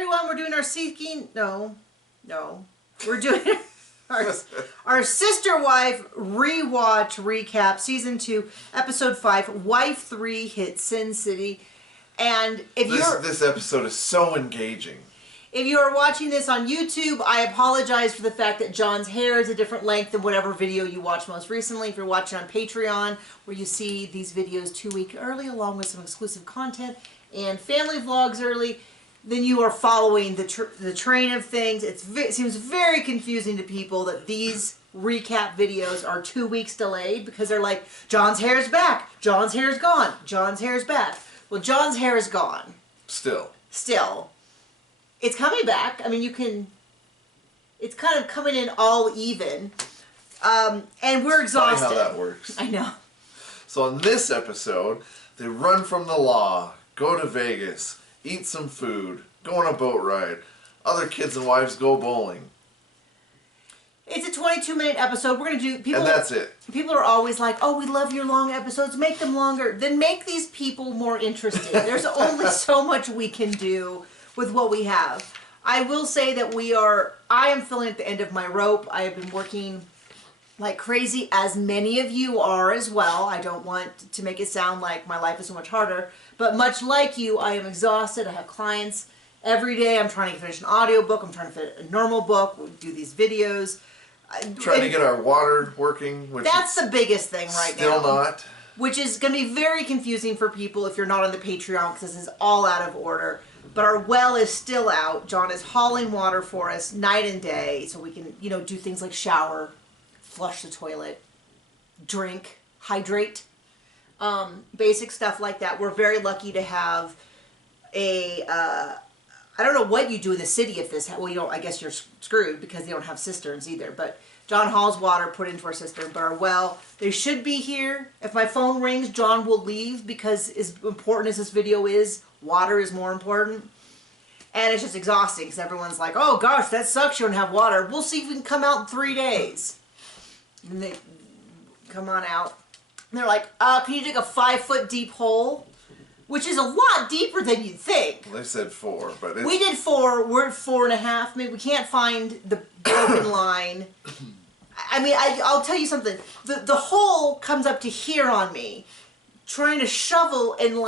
everyone, we're doing our we're doing our Sister Wife Rewatch recap, Season 2, Episode 5, Wife 3 hit Sin City. And if this episode is so engaging. If you are watching this on YouTube, I apologize for the fact that John's hair is a different length than whatever video you watched most recently. If you're watching on Patreon, where you see these videos 2 weeks early, along with some exclusive content and family vlogs early, then you are following the train of things. It seems very confusing to people that these recap videos are 2 weeks delayed because they're like, John's hair is back, John's hair is gone, John's hair is back. Well, John's hair is gone. Still. It's coming back. I mean, it's kind of coming in all even. And we're exhausted. Funny how that works. I know. So in this episode, they run from the law, go to Vegas, eat some food, go on a boat ride. Other kids and wives go bowling. It's a 22-minute episode. We're going to do... And that's it. People are always like, oh, we love your long episodes. Make them longer. Then make these people more interesting. There's only so much we can do with what we have. I will say that I am feeling at the end of my rope. I have been working like crazy, as many of you are as well. I don't want to make it sound like my life is so much harder, but much like you, I am exhausted. I have clients every day. I'm trying to finish an audiobook. I'm trying to finish a normal book. We do these videos. Trying to get our water working. Which that's the biggest thing right now. Still not. Which is going to be very confusing for people if you're not on the Patreon, because this is all out of order. But our well is still out. John is hauling water for us night and day, so we can, do things like shower, flush the toilet, drink, hydrate, basic stuff like that. We're very lucky to have I don't know what you do in the city if this, I guess you're screwed because they don't have cisterns either, but John hauls water put into our cistern. But our well, they should be here. If my phone rings, John will leave, because as important as this video is, water is more important. And it's just exhausting because everyone's like, oh gosh, that sucks, you don't have water. We'll see if we can come out in 3 days. And they come on out. And they're like, can you dig a 5-foot deep hole? Which is a lot deeper than you'd think. Well, they said 4, but we did 4. We're at 4.5. Maybe we can't find the broken line. I mean, I'll tell you something. The hole comes up to here on me. Trying to shovel and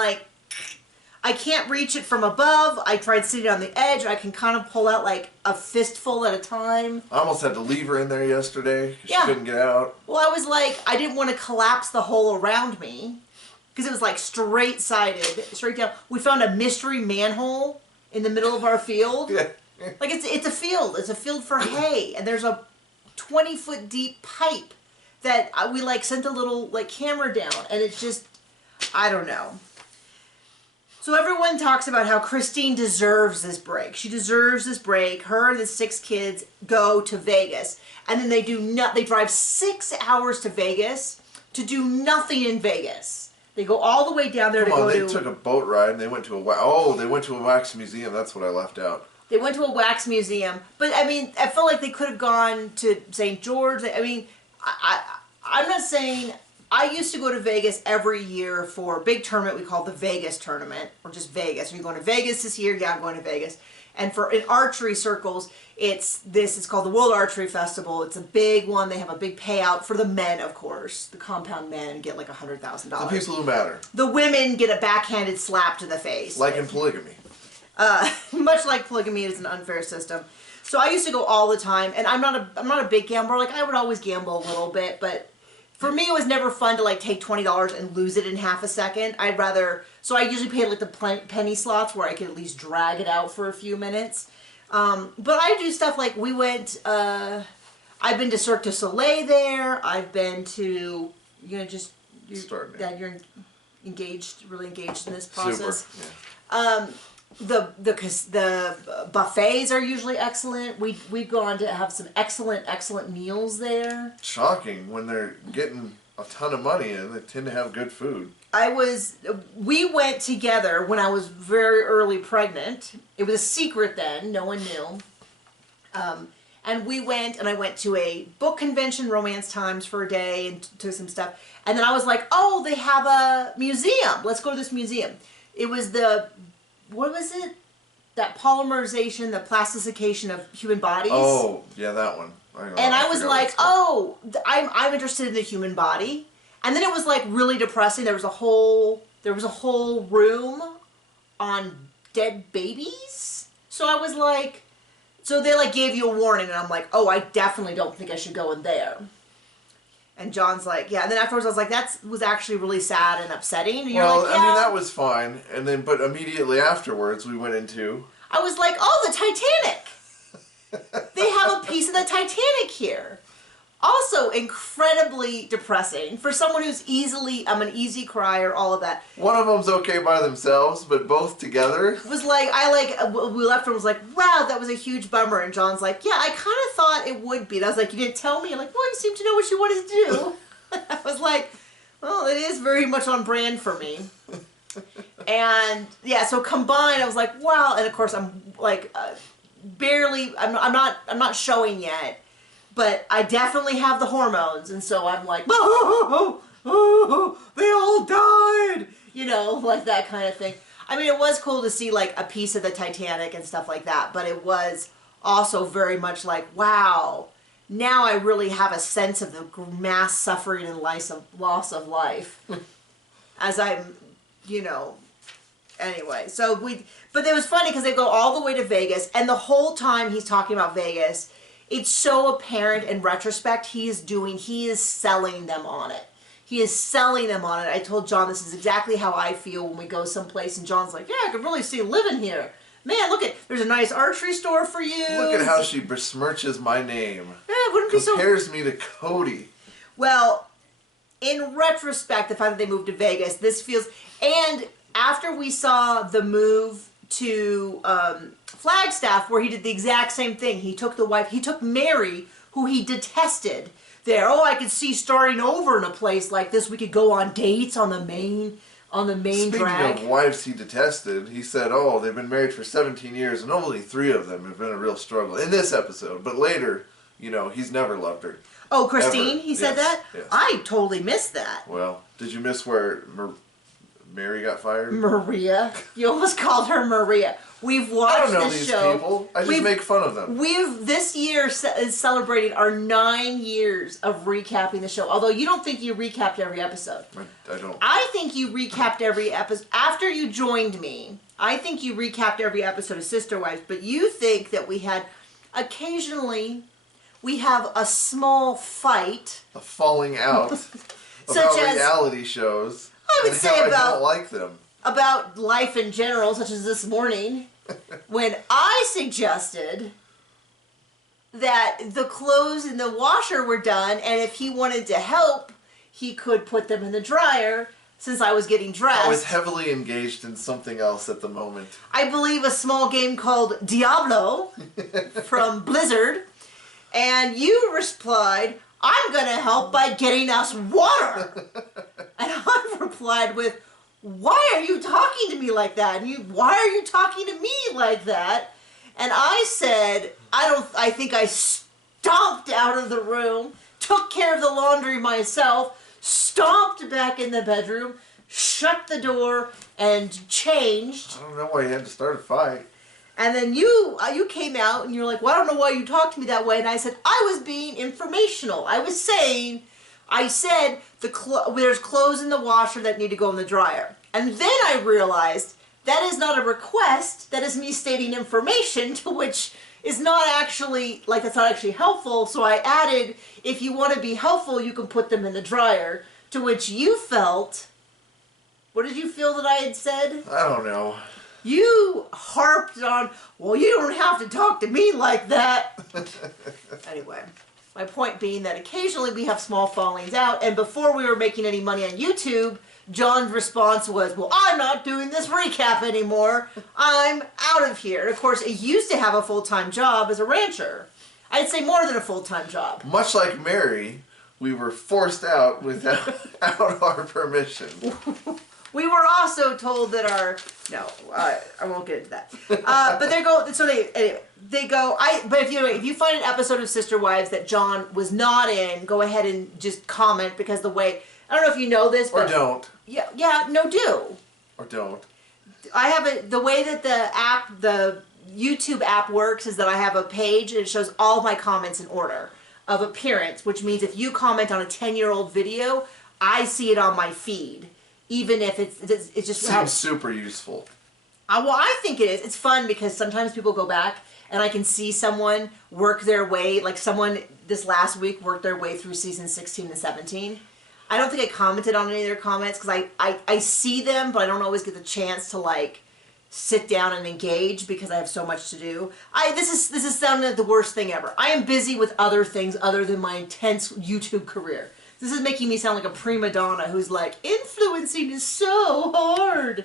I can't reach it from above. I tried sitting on the edge. I can kind of pull out like a fistful at a time. I almost had to leave her in there yesterday because she couldn't get out. Well, I was like, I didn't want to collapse the hole around me because it was like straight-sided, straight down. We found a mystery manhole in the middle of our field. Yeah. Like it's a field. It's a field for hay, and there's a 20-foot deep pipe that we sent a little camera down, and it's just, I don't know. So everyone talks about how Christine deserves this break. She deserves this break. Her and the 6 kids go to Vegas, and then they drive 6 hours to Vegas to do nothing in Vegas. They go all the way down there They took a boat ride and they went to a wax museum. That's what I left out. They went to a wax museum, but I mean, I felt like they could have gone to St. George. I mean, I'm not saying. I used to go to Vegas every year for a big tournament we call the Vegas tournament, or just Vegas. Are you going to Vegas this year? Yeah, I'm going to Vegas. And in archery circles, it's called the World Archery Festival. It's a big one. They have a big payout for the men, of course. The compound men get like $100,000. The people who matter. The women get a backhanded slap to the face. Like in polygamy. Much like polygamy, it is an unfair system. So I used to go all the time, and I'm not a big gambler. Like, I would always gamble a little bit, but for me, it was never fun to take $20 and lose it in half a second. So I usually paid the penny slots where I could at least drag it out for a few minutes. But I do stuff like we went, I've been to Cirque du Soleil there. I've been to, you're engaged, really engaged in this process. Super, yeah. The buffets are usually excellent. We've gone to have some excellent meals there. Shocking, when they're getting a ton of money in, they tend to have good food. We went together when I was very early pregnant. It was a secret then, no one knew. And I went to a book convention, Romance Times, for a day and took some stuff. And then I was like, oh, they have a museum. Let's go to this museum. It was what was it? polymerization, the plasticification of human bodies. Oh, yeah, that one. I was like, oh, I'm interested in the human body. And then it was like really depressing. There was a whole room on dead babies. So I was like, so they like gave you a warning, and I'm like, oh, I definitely don't think I should go in there. And John's like, yeah. And then afterwards I was like, that was actually really sad and upsetting. And you're like, yeah. I mean, that was fine. And then, but immediately afterwards we went into... I was like, oh, the Titanic. They have a piece of the Titanic here. Also incredibly depressing for someone who's I'm an easy crier, all of that. One of them's okay by themselves, but both together was like, we left and was like, wow, that was a huge bummer. And John's like, yeah, I kind of thought it would be. And I was like, you didn't tell me? I'm like, well, you seem to know what you wanted to do. I was like, well, it is very much on brand for me. And yeah, so combined, I was like, wow. And of course, I'm like, barely, I'm not showing yet. But I definitely have the hormones, and so I'm like, they all died! You know, like that kind of thing. I mean, it was cool to see, like, a piece of the Titanic and stuff like that, but it was also very much like, wow, now I really have a sense of the mass suffering and loss of life. As I'm, you know, anyway. But it was funny because they go all the way to Vegas, and the whole time he's talking about Vegas, it's so apparent in retrospect he is selling them on it. He is selling them on it. I told John this is exactly how I feel when we go someplace and John's like, yeah, I could really see living here. Man, look there's a nice archery store for you. Look at how she besmirches my name. Yeah, it wouldn't be so... Compares me to Cody. Well, in retrospect, the fact that they moved to Vegas, this feels... And after we saw the move to Flagstaff, where he did the exact same thing. He took Mary, who he detested, there. Oh, I could see starting over in a place like this. We could go on dates on the main drag. Speaking of wives he detested, he said, oh, they've been married for 17 years, and only 3 of them have been a real struggle. In this episode, but later, you know, he's never loved her. Oh, Christine, he said that? Yes. I totally missed that. Well, did you miss where Mary got fired? Maria. You almost called her Maria. We've watched I don't know this these show. people. I just make fun of them. This year is celebrating our 9 years of recapping the show. Although you don't think you recapped every episode. I don't. I think you recapped every episode. After you joined me, I think you recapped every episode of Sister Wives. But you think that occasionally, we have a small fight. A falling out. Such about as reality shows. I would say I don't like them. About life in general, such as this morning, when I suggested that the clothes in the washer were done, and if he wanted to help, he could put them in the dryer, since I was getting dressed. I was heavily engaged in something else at the moment. I believe a small game called Diablo from Blizzard, and you replied, I'm going to help by getting us water. And I replied with, why are you talking to me like that? And why are you talking to me like that? And I said, I think I stomped out of the room, took care of the laundry myself, stomped back in the bedroom, shut the door, and changed. I don't know why you had to start a fight. And then you came out and you're like, well, I don't know why you talked to me that way. And I said, I was being informational. I said there's clothes in the washer that need to go in the dryer. And then I realized that is not a request. That is me stating information, to which is not actually, that's not actually helpful. So I added, if you want to be helpful, you can put them in the dryer. To which you felt, what did you feel that I had said? I don't know. You harped on, well, you don't have to talk to me like that. Anyway, my point being that occasionally we have small fallings out, and before we were making any money on YouTube, John's response was, well, I'm not doing this recap anymore. I'm out of here. And of course, he used to have a full-time job as a rancher. I'd say more than a full-time job. Much like Mary, we were forced out without our permission. We were also told that I won't get into that. But they go, but if you find an episode of Sister Wives that John was not in, go ahead and just comment, because I don't know if you know this, but... Or don't. Yeah, no, do. Or don't. the way that the YouTube app works is that I have a page and it shows all of my comments in order of appearance, which means if you comment on a 10-year-old video, I see it on my feed, even if it's just seems super useful. Well, I think it is. It's fun because sometimes people go back and I can see someone work their way, like someone this last week worked their way through season 16 and 17. I don't think I commented on any of their comments because I see them, but I don't always get the chance to like sit down and engage because I have so much to do. This is sounding like the worst thing ever. I am busy with other things other than my intense YouTube career. This is making me sound like a prima donna who's like, influencing is so hard.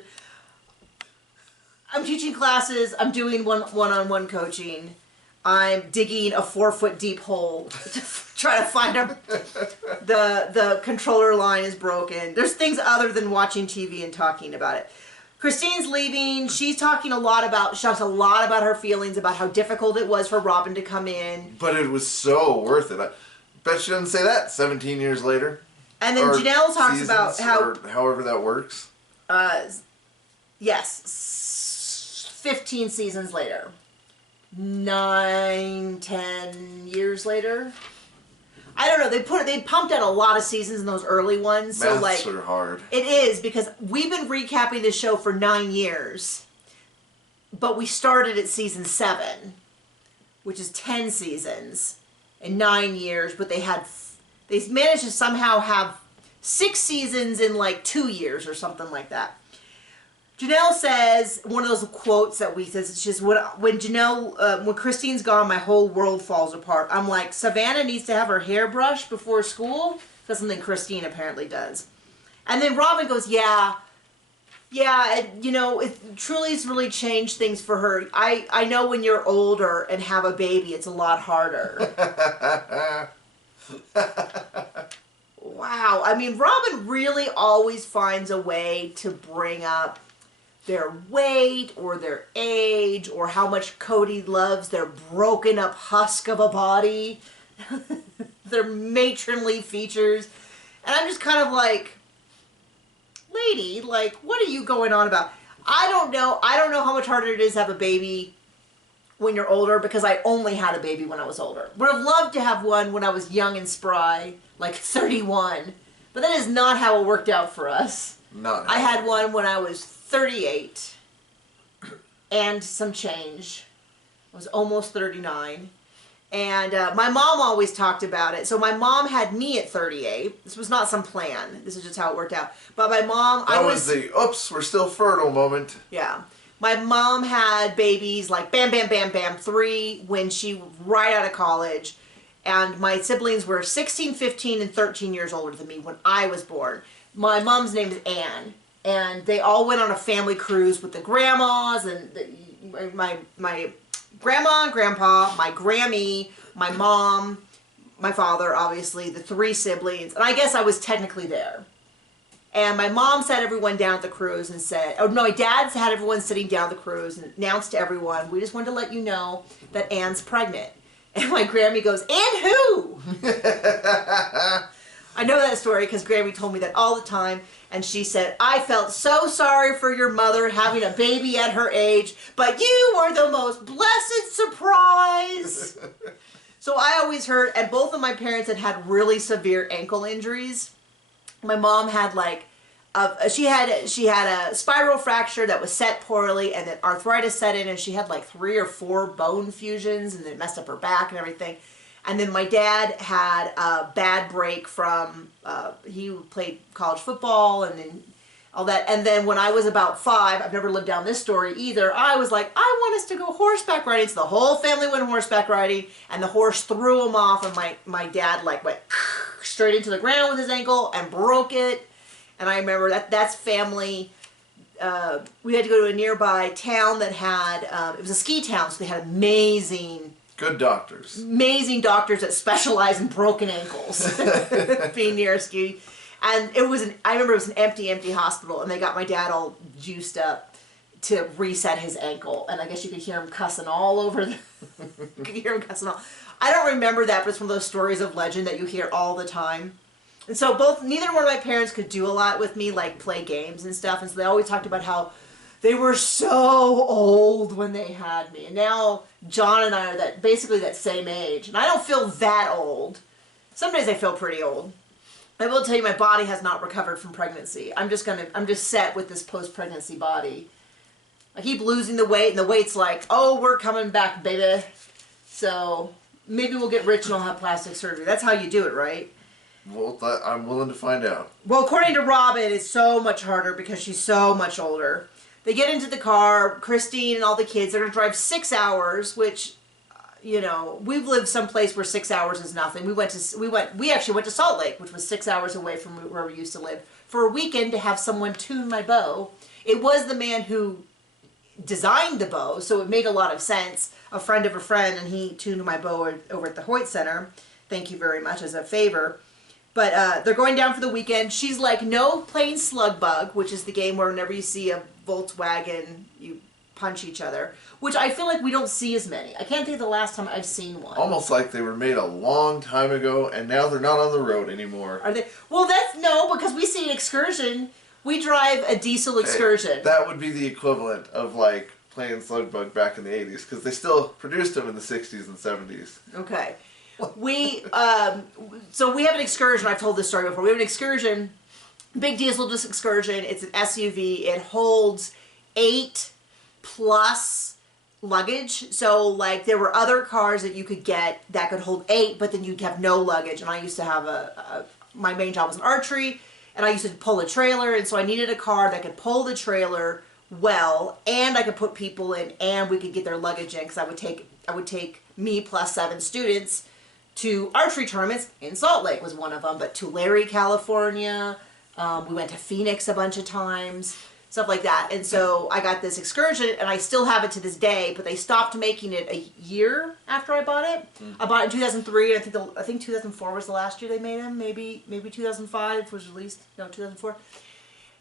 I'm teaching classes. I'm doing one-on-one coaching. I'm digging a 4-foot deep hole to try to find the controller line is broken. There's things other than watching TV and talking about it. Christine's leaving. She talks a lot about her feelings about how difficult it was for Robin to come in. But it was so worth it. I bet she doesn't say that 17 years later. And then Janelle talks about how... Or however that works. Yes. 15 seasons later. 9, 10 years later. I don't know. They pumped out a lot of seasons in those early ones. So Maths are hard. It is because we've been recapping this show for 9 years, but we started at season 7, which is 10 seasons in 9 years. But they managed to somehow have 6 seasons in like 2 years or something like that. Janelle says, one of those quotes that we says, it's just, when Christine's gone, my whole world falls apart. I'm like, Savannah needs to have her hair brushed before school. That's something Christine apparently does. And then Robin goes, yeah, it truly has really changed things for her. I know when you're older and have a baby, it's a lot harder. Wow. I mean, Robin really always finds a way to bring up their weight or their age or how much Cody loves their broken up husk of a body, their matronly features. And I'm just kind of like, lady, like, what are you going on about? I don't know how much harder it is to have a baby when you're older because I only had a baby when I was older. Would have loved to have one when I was young and spry, like 31. But that is not how it worked out for us. I had one when I was 38 and some change. I was almost 39. And my mom always talked about it. So my mom had me at 38. This was not some plan. This is just how it worked out. But my mom... That was the, oops, we're still fertile moment. Yeah. My mom had babies like bam, bam, bam, bam, 3 when she was right out of college. And my siblings were 16, 15, and 13 years older than me when I was born. My mom's name is Anne. And they all went on a family cruise with the grandmas and my grandma and grandpa, my Grammy, my mom, my father, obviously, the 3 siblings. And I guess I was technically there. And my mom sat everyone down at the cruise and said, oh no, my dad had everyone sitting down at the cruise and announced to everyone, we just wanted to let you know that Anne's pregnant. And my Grammy goes, Anne who? I know that story because Grammy told me that all the time. And she said, I felt so sorry for your mother having a baby at her age, but you were the most blessed surprise. So I always heard, and both of my parents had really severe ankle injuries. My mom had like, she had a spiral fracture that was set poorly, and then arthritis set in, and she had like 3 or 4 bone fusions, and it messed up her back and everything. And then my dad had a bad break from, he played college football and then all that. And then when I was about 5, I've never lived down this story either, I was like, I want us to go horseback riding. So the whole family went horseback riding and the horse threw him off and my dad like went straight into the ground with his ankle and broke it. And I remember that's family. We had to go to a nearby town that had, it was a ski town, so they had amazing doctors that specialize in broken ankles being near a ski. And I remember it was an empty hospital, and they got my dad all juiced up to reset his ankle. And I guess you could hear him cussing all over you could hear him cussing all. I don't remember that, but it's one of those stories of legend that you hear all the time. And so neither one of my parents could do a lot with me, like play games and stuff. And so they always talked about how They were so old when they had me. And now John and I are basically that same age. And I don't feel that old. Some days I feel pretty old. I will tell you, my body has not recovered from pregnancy. I'm just set with this post-pregnancy body. I keep losing the weight, and the weight's like, oh, we're coming back, baby. So maybe we'll get rich and I'll have plastic surgery. That's how you do it, right? Well, I'm willing to find out. Well, according to Robin, it's so much harder because she's so much older. They get into the car, Christine and all the kids, they're going to drive 6 hours, which, you know, we've lived someplace where 6 hours is nothing. We actually went to Salt Lake, which was 6 hours away from where we used to live, for a weekend to have someone tune my bow. It was the man who designed the bow, so it made a lot of sense. A friend of a friend, and he tuned my bow over at the Hoyt Center. Thank you very much as a favor. But they're going down for the weekend. She's like, no playing slug bug, which is the game where whenever you see a Volkswagen, you punch each other, which I feel like we don't see as many. I can't think of the last time I've seen one. Almost like they were made a long time ago, and now they're not on the road anymore. Are they? Well, no, because we see an excursion. We drive a diesel excursion. That would be the equivalent of like playing slug bug back in the 80s, because they still produced them in the 60s and 70s. Okay. So we have an excursion. I've told this story before. We have an excursion, big diesel excursion. It's an SUV. It holds 8+ luggage. So like there were other cars that you could get that could hold 8, but then you'd have no luggage. And I used to have my main job was in archery, and I used to pull a trailer, and so I needed a car that could pull the trailer well, and I could put people in, and we could get their luggage in, because I would take me plus 7 students to archery tournaments. In Salt Lake was one of them, but Tulare, California. We went to Phoenix a bunch of times, stuff like that. And so I got this excursion, and I still have it to this day, but they stopped making it a year after I bought it. I bought it in 2003, and I think 2004 was the last year they made them. Maybe 2005 was released. No, 2004.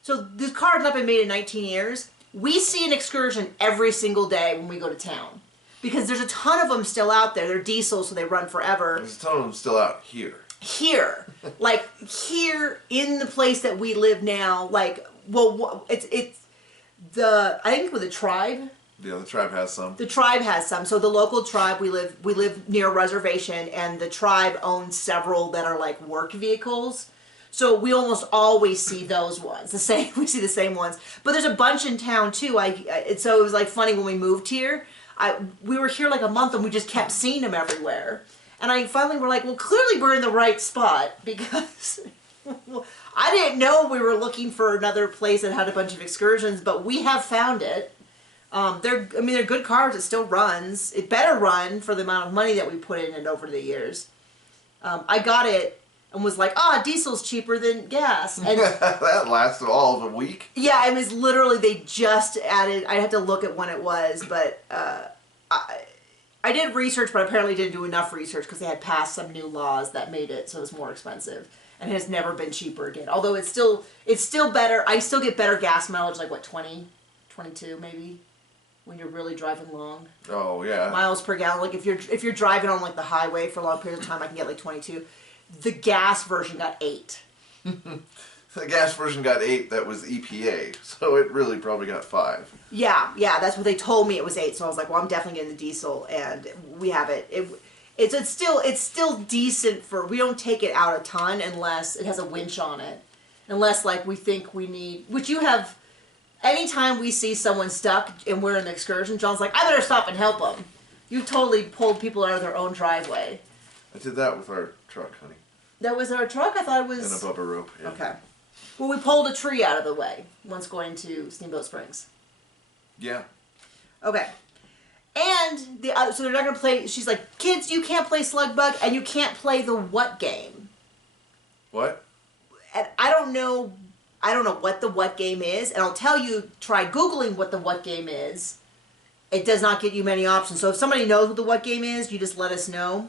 So this car has not been made in 19 years. We see an excursion every single day when we go to town, because there's a ton of them still out there. They're diesel, so they run forever. There's a ton of them still out here. Like here in the place that we live now, like, well, I think with the tribe. Yeah, the tribe has some. The tribe has some. So the local tribe, we live near a reservation, and the tribe owns several that are like work vehicles. So we almost always see those ones. We see the same ones. But there's a bunch in town too. So it was like funny when we moved here. We were here like a month, and we just kept seeing them everywhere. And I finally were like, well, clearly we're in the right spot, because I didn't know we were looking for another place that had a bunch of excursions, but we have found it. They're good cars. It still runs. It better run for the amount of money that we put in it over the years. I got it and was like, diesel's cheaper than gas. And that lasted all of a week. Yeah, it was literally, they just added, I'd have to look at when it was, but I did research, but apparently didn't do enough research, because they had passed some new laws that made it so it was more expensive, and it has never been cheaper again. Although it's still better. I still get better gas mileage, like what, 20, 22 maybe, when you're really driving long. Oh yeah. Miles per gallon. Like if you're driving on like the highway for a long period of time, I can get like 22. The gas version got 8. The gas version got 8. That was EPA, so it really probably got 5. Yeah, that's what they told me. It was 8. So I was like, well, I'm definitely getting the diesel, and we have it. It's still decent for. We don't take it out a ton unless it has a winch on it, unless like we think we need. Which you have. Anytime we see someone stuck and we're in the excursion, John's like, I better stop and help them. You totally pulled people out of their own driveway. I did that with our truck, honey. That was our truck? I thought it was. And a bubber rope. Yeah. Okay. Well, we pulled a tree out of the way once going to Steamboat Springs. Yeah. Okay. And so they're not going to play. She's like, kids, you can't play Slug Bug, and you can't play the what game. What? And I don't know what the what game is, and I'll tell you, try Googling what the what game is. It does not get you many options. So if somebody knows what the what game is, you just let us know.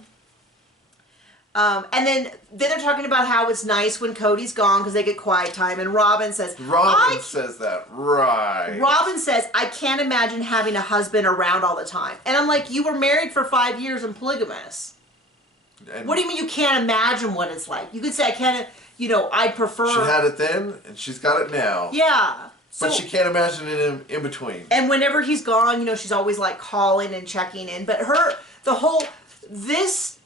And then they're talking about how it's nice when Cody's gone because they get quiet time. And Robin says... Robin says that, right. Robin says, I can't imagine having a husband around all the time. And I'm like, you were married for 5 years and polygamous. And what do you mean you can't imagine what it's like? You could say, I can't... I'd prefer... She had it then, and she's got it now. Yeah. But she can't imagine it in between. And whenever he's gone, you know, she's always like calling and checking in. But this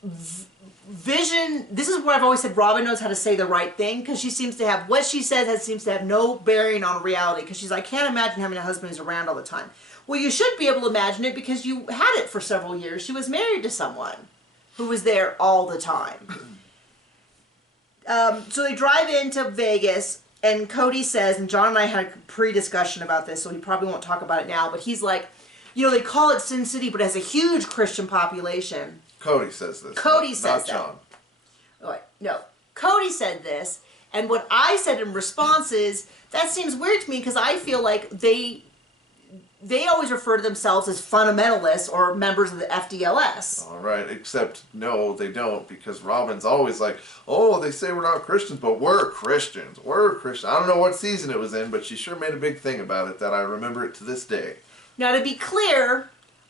vision, this is what I've always said, Robin knows how to say the right thing, because she seems to have, what she says seems to have no bearing on reality, because she's like, I can't imagine having a husband who's around all the time. Well, you should be able to imagine it because you had it for several years. She was married to someone who was there all the time. So they drive into Vegas, and Cody says, and John and I had a pre-discussion about this, so he probably won't talk about it now, but he's like, you know, they call it Sin City, but it has a huge Christian population. Cody says this. Cody says that. Not John. Oh, wait, no. Cody said this, and what I said in response is, that seems weird to me because I feel like they always refer to themselves as fundamentalists or members of the FDLS. All right, except no, they don't, because Robin's always like, oh, they say we're not Christians, but we're Christians. We're Christians. I don't know what season it was in, but she sure made a big thing about it that I remember it to this day. Now, to be clear,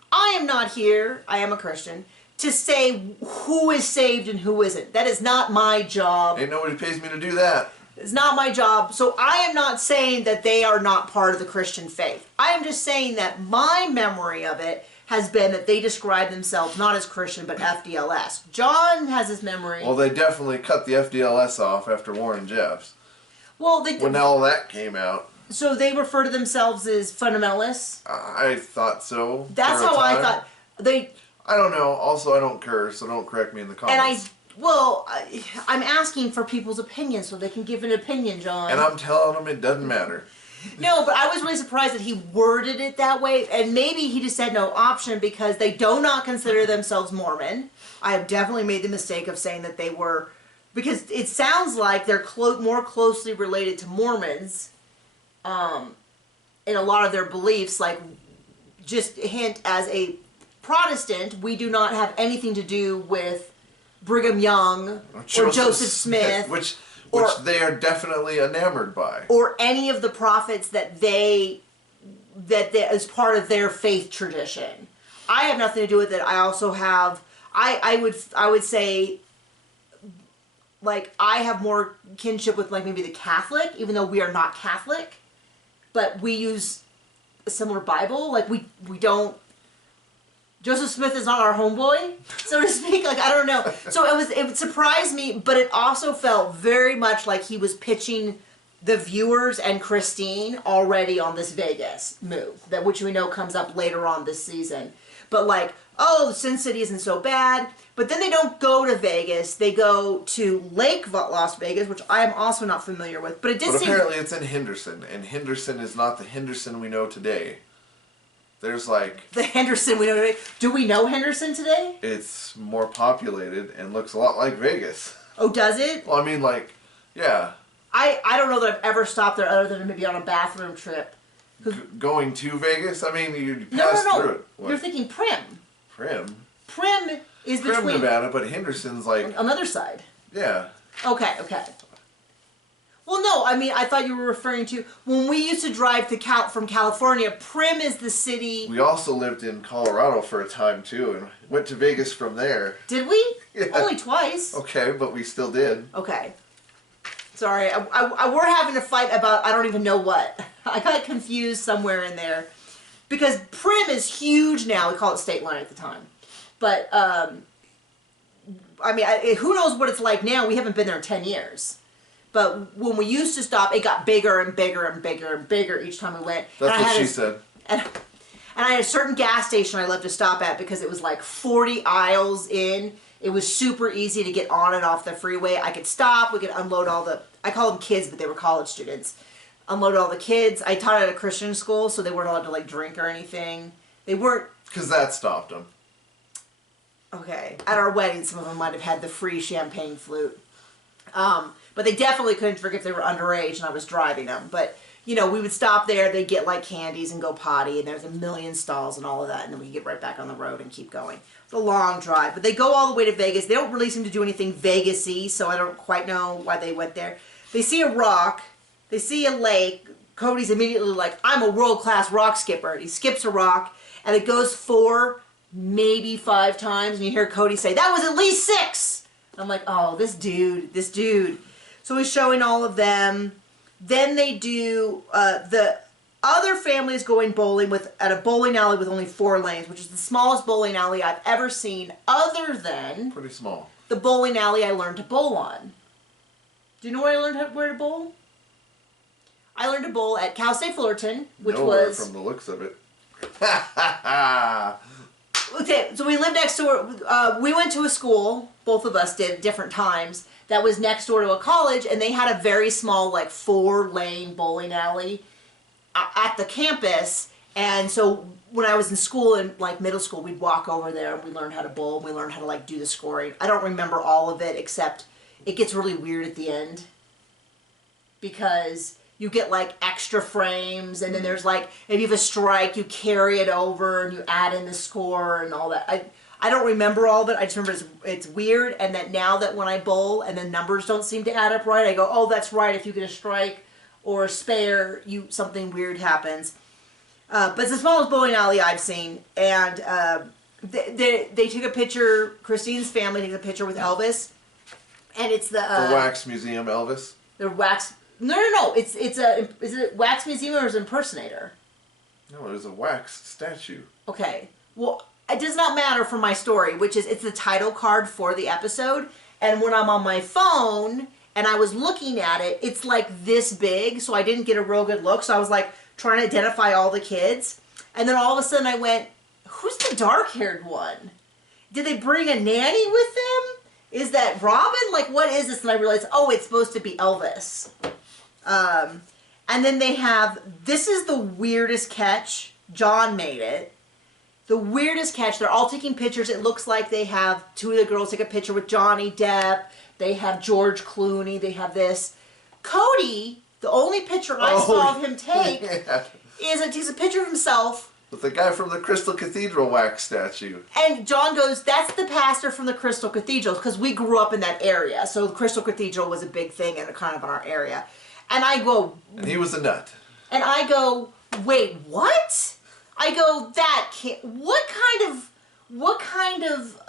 I am not here, I am a Christian, to say who is saved and who isn't. That is not my job. Ain't nobody pays me to do that. It's not my job. So I am not saying that they are not part of the Christian faith. I am just saying that my memory of it has been that they describe themselves not as Christian, but FDLS. John has his memory. Well, they definitely cut the FDLS off after Warren Jeffs. Well, when all that came out. So they refer to themselves as fundamentalists? I thought so. That's how I thought. I don't know. Also, I don't curse, so don't correct me in the comments. I'm asking for people's opinions so they can give an opinion, John. And I'm telling them it doesn't matter. No, but I was really surprised that he worded it that way, and maybe he just had no option because they do not consider themselves Mormon. I have definitely made the mistake of saying that they were, because it sounds like they're more closely related to Mormons in a lot of their beliefs. Like, just a hint, as a Protestant, we do not have anything to do with Brigham Young or Joseph Smith, which they are definitely enamored by, or any of the prophets that they as part of their faith tradition. I have nothing to do with it. I also have I would say, like, I have more kinship with, like, maybe the Catholic, even though we are not Catholic, but we use a similar Bible. Like, we don't. Joseph Smith is not our homeboy, so to speak. Like, I don't know. So it surprised me, but it also felt very much like he was pitching the viewers and Christine already on this Vegas move, which we know comes up later on this season. But like, oh, Sin City isn't so bad. But then they don't go to Vegas. They go to Lake Las Vegas, which I am also not familiar with. But apparently it's in Henderson, and Henderson is not the Henderson we know today. There's like... The Henderson we know today. Do we know Henderson today? It's more populated and looks a lot like Vegas. Oh, does it? Well, I mean, like, yeah. I don't know that I've ever stopped there other than maybe on a bathroom trip. Going to Vegas? I mean, you pass through it. What? You're thinking Prim. Prim? Prim is Prim, between... Nevada, but Henderson's like... On the other side. Yeah. Okay. Well, no, I mean, I thought you were referring to when we used to drive from California. Prim is the city. We also lived in Colorado for a time too, and went to Vegas from there. Did we? Yeah. Only twice. Okay, but we still did. Okay. Sorry, we're having a fight about I don't even know what. I got confused somewhere in there because Prim is huge now. We call it State Line at the time, but I mean, who knows what it's like now? We haven't been there in 10 years. But when we used to stop, it got bigger and bigger and bigger and bigger each time we went. That's what she said. And I had a certain gas station I loved to stop at because it was like 40 aisles in. It was super easy to get on and off the freeway. I could stop. We could unload all the... I call them kids, but they were college students. Unload all the kids. I taught at a Christian school, so they weren't allowed to, like, drink or anything. They weren't... Because that stopped them. Okay. At our wedding, some of them might have had the free champagne flute. But they definitely couldn't drink if they were underage and I was driving them. But, you know, we would stop there, they'd get like candies and go potty, and there's a million stalls and all of that, and then we could get right back on the road and keep going. It's a long drive. But they go all the way to Vegas. They don't really seem to do anything Vegas-y, so I don't quite know why they went there. They see a rock. They see a lake. Cody's immediately like, I'm a world-class rock skipper. And he skips a rock, and it goes 4, maybe 5 times, and you hear Cody say, that was at least 6! I'm like, oh, this dude. So he's showing all of them. Then they do other families going bowling at a bowling alley with only 4 lanes, which is the smallest bowling alley I've ever seen, other than Pretty small. the bowling alley I learned to bowl on. Do you know where I learned where to bowl? I learned to bowl at Cal State Fullerton, which Nowhere was... from the looks of it. Okay, so we lived next door. We went to a school, both of us did at different times, that was next door to a college, and they had a very small, like 4-lane bowling alley at the campus. And so when I was in school, in like middle school, we'd walk over there and we learned how to bowl. We learned how to like do the scoring. I don't remember all of it, except it gets really weird at the end because you get like extra frames, and then there's like, if you have a strike, you carry it over and you add in the score and all that. I don't remember all of it. I just remember it's weird, and that now that when I bowl and the numbers don't seem to add up right, I go, oh, that's right. If you get a strike or a spare, something weird happens. But it's the smallest bowling alley I've seen, and they took a picture. Christine's family takes a picture with Elvis, and it's the Wax Museum Elvis. The wax. No. Is it Wax Museum or is it Impersonator? No, it was a wax statue. Okay. Well, it does not matter for my story, which is it's the title card for the episode. And when I'm on my phone and I was looking at it, it's like this big, so I didn't get a real good look. So I was like trying to identify all the kids. And then all of a sudden I went, who's the dark-haired one? Did they bring a nanny with them? Is that Robin? Like, what is this? And I realized, oh, it's supposed to be Elvis. And then they have, this is the weirdest catch. John made it. The weirdest catch. They're all taking pictures. It looks like they have 2 of the girls take a picture with Johnny Depp. They have George Clooney. They have this. Cody, the only picture I saw of him take is it takes a picture of himself. With the guy from the Crystal Cathedral wax statue. And John goes, that's the pastor from the Crystal Cathedral, because we grew up in that area. So the Crystal Cathedral was a big thing and kind of in our area. And I go... And he was a nut. And I go, wait, what? I go, that can't... What kind of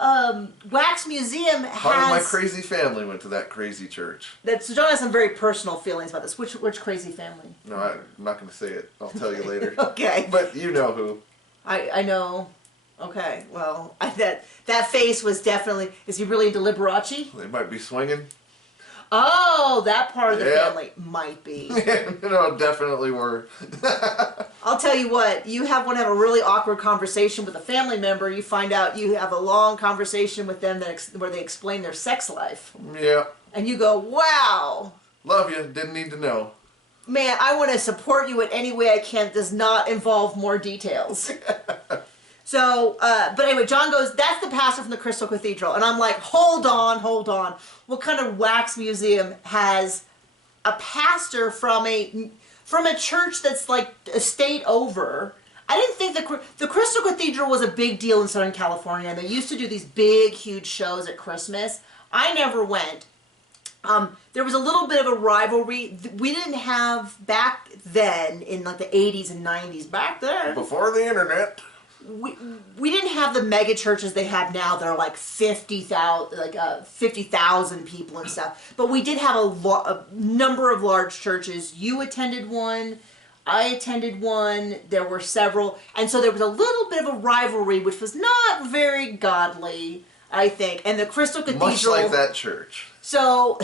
wax museum has... Part of my crazy family went to that crazy church. So John has some very personal feelings about this. Which crazy family? No, I'm not going to say it. I'll tell you later. Okay. But you know who. I know. Okay, well, that face was definitely... Is he really into Liberace? They might be swinging. Oh, that part of the family might be. No, definitely were. I'll tell you what, you want to have a really awkward conversation with a family member, you find out you have a long conversation with them where they explain their sex life. Yeah. And you go, wow. Love you, didn't need to know. Man, I want to support you in any way I can that does not involve more details. So, but anyway, John goes, that's the pastor from the Crystal Cathedral. And I'm like, hold on. What kind of wax museum has a pastor from a church that's like a state over? I didn't think the Crystal Cathedral was a big deal in Southern California. And they used to do these big, huge shows at Christmas. I never went. There was a little bit of a rivalry. We didn't have, back then, in like the 80s and 90s, back then. Before the internet. We didn't have the mega churches they have now that are like 50,000 people and stuff. But we did have a number of large churches. You attended one. I attended one. There were several. And so there was a little bit of a rivalry, which was not very godly, I think. And the Crystal Cathedral... Much like that church. So,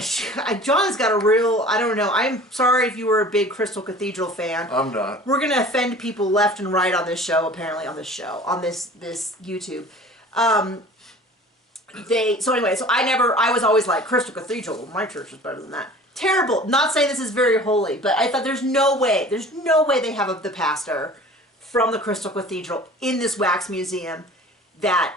John has got a real, I don't know, I'm sorry if you were a big Crystal Cathedral fan. I'm not. We're going to offend people left and right on this show, apparently, on this YouTube. So I was always like, Crystal Cathedral, my church is better than that. Terrible. Not saying this is very holy, but I thought there's no way they have the pastor from the Crystal Cathedral in this wax museum that...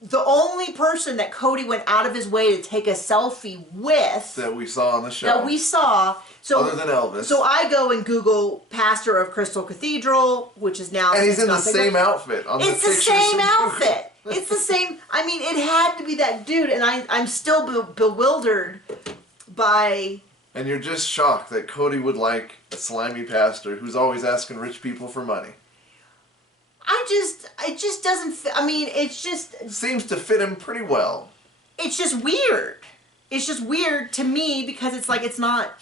The only person that Cody went out of his way to take a selfie with... That we saw on the show. So, other than Elvis. So I go and Google pastor of Crystal Cathedral, which is now... And he's in the same outfit. It's the same outfit. It's the same... I mean, it had to be that dude, and I'm still bewildered by... And you're just shocked that Cody would like a slimy pastor who's always asking rich people for money. It just doesn't fit. I mean, it's just... It seems to fit him pretty well. It's just weird. It's just weird to me because it's like, it's not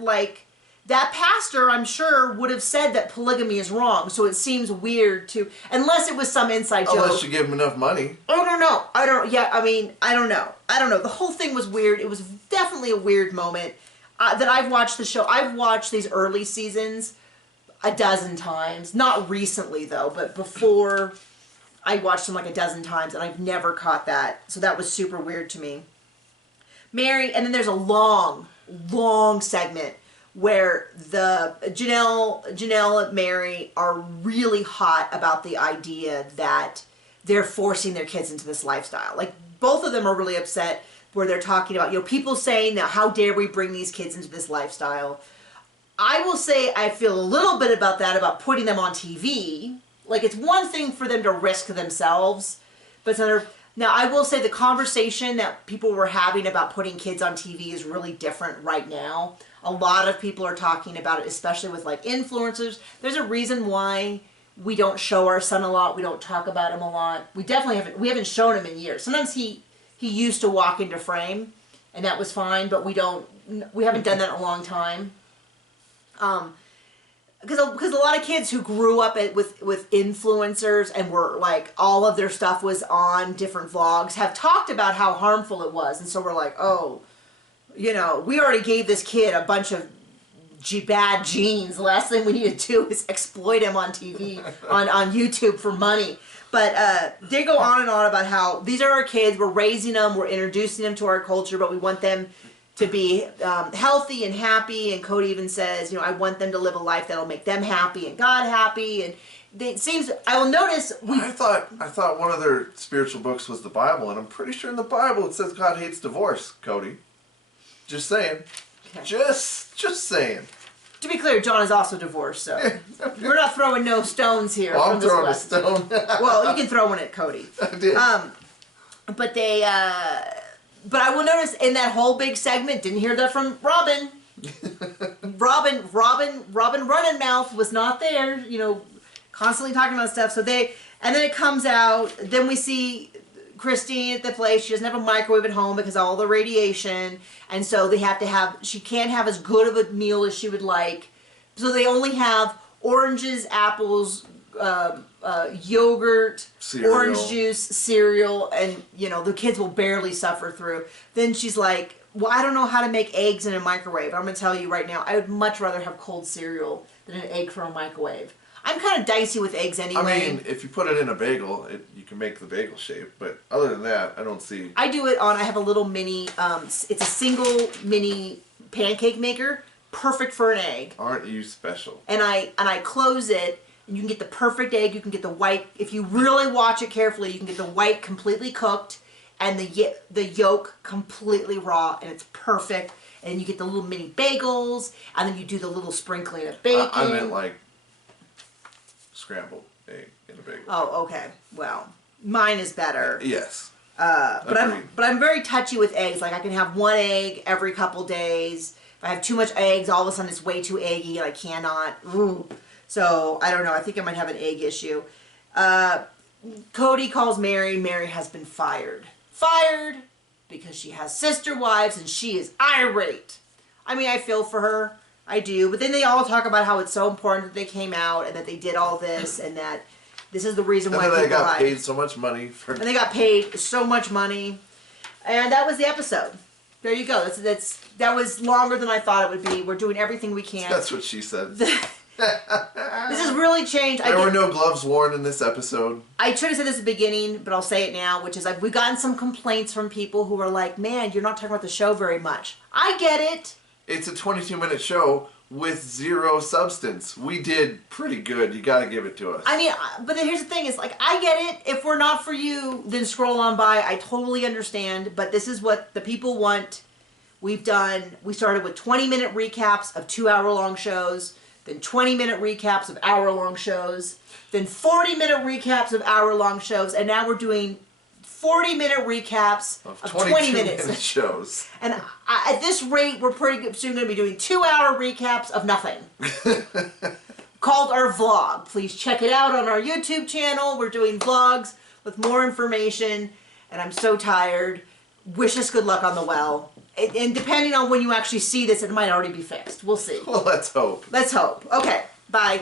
like that pastor, I'm sure, would have said that polygamy is wrong. So it seems weird to, unless it was some inside joke. Unless you give him enough money. I don't know. I don't know. The whole thing was weird. It was definitely a weird moment. That I've watched the show. I've watched these early seasons a dozen times. Not recently, though, but before I watched them like a dozen times, and I've never caught that. So that was super weird to me. Mary, and then there's a long segment where the Janelle and Mary are really hot about the idea that they're forcing their kids into this lifestyle. Like, both of them are really upset where they're talking about, people saying that how dare we bring these kids into this lifestyle. I will say I feel a little bit about that, about putting them on TV. Like, it's one thing for them to risk themselves, but it's another. Now, I will say the conversation that people were having about putting kids on TV is really different right now. A lot of people are talking about it, especially with like influencers. There's a reason why we don't show our son a lot. We don't talk about him a lot. We haven't shown him in years. Sometimes he used to walk into frame, and that was fine, but we haven't done that in a long time. Because a lot of kids who grew up with influencers and were like, all of their stuff was on different vlogs, have talked about how harmful it was. And so we're like, oh, we already gave this kid a bunch of bad genes. The last thing we need to do is exploit him on TV, on YouTube for money. But they go on and on about how these are our kids, we're raising them, we're introducing them to our culture, but we want them to be healthy and happy. And Cody even says, I want them to live a life that'll make them happy and God happy. And it seems, I will notice. I thought one of their spiritual books was the Bible, and I'm pretty sure in the Bible it says God hates divorce, Cody. Just saying. Okay. Just saying. To be clear, John is also divorced, so we're not throwing no stones here. Well, I'm throwing a stone. Well, you can throw one at Cody. I did. But I will notice in that whole big segment, didn't hear that from Robin. Robin Running Mouth was not there, constantly talking about stuff. And then it comes out, then we see Christine at the place. She doesn't have a microwave at home because of all the radiation. And so she can't have as good of a meal as she would like. So they only have oranges, apples, yogurt, cereal. Orange juice, cereal, and the kids will barely suffer through. Then she's like, well, I don't know how to make eggs in a microwave. I'm going to tell you right now, I would much rather have cold cereal than an egg from a microwave. I'm kind of dicey with eggs anyway. I mean, if you put it in a bagel, you can make the bagel shape. But other than that, I don't see. I do it I have a little mini, it's a single mini pancake maker, perfect for an egg. Aren't you special? And I close it. And you can get the perfect egg. You can get the white. If you really watch it carefully, you can get the white completely cooked and the yolk completely raw, and it's perfect. And you get the little mini bagels, and then you do the little sprinkling of bacon. I meant like scrambled egg in a bagel. Oh, okay. Well, mine is better. Yes. But I'm very touchy with eggs. Like, I can have one egg every couple days. If I have too much eggs, all of a sudden it's way too eggy, and I cannot. Ooh. So, I don't know. I think I might have an egg issue. Cody calls Mary. Mary has been fired. Fired because she has sister wives and she is irate. I mean, I feel for her. I do. But then they all talk about how it's so important that they came out and that they did all this and that this is the reason why they got paid so much money. And they got paid so much money. And that was the episode. There you go. That was longer than I thought it would be. We're doing everything we can. That's what she said. This has really changed. There were no gloves worn in this episode. I should have said this at the beginning, but I'll say it now, which is we've gotten some complaints from people who are like, man, you're not talking about the show very much. I get it. It's a 22-minute show with zero substance. We did pretty good. You got to give it to us. I mean, but then here's the thing. Is I get it. If we're not for you, then scroll on by. I totally understand. But this is what the people want. We started with 20-minute recaps of 2-hour-long shows. Then 20-minute recaps of hour-long shows, then 40-minute recaps of hour-long shows, and now we're doing 40-minute recaps of 20 minutes shows. And at this rate, we're pretty soon going to be doing 2-hour recaps of nothing. Called our vlog. Please check it out on our YouTube channel. We're doing vlogs with more information, and I'm so tired. Wish us good luck on the well. and depending on when you actually see this, it might already be fixed. We'll see. Well, let's hope. Let's hope. Okay, bye.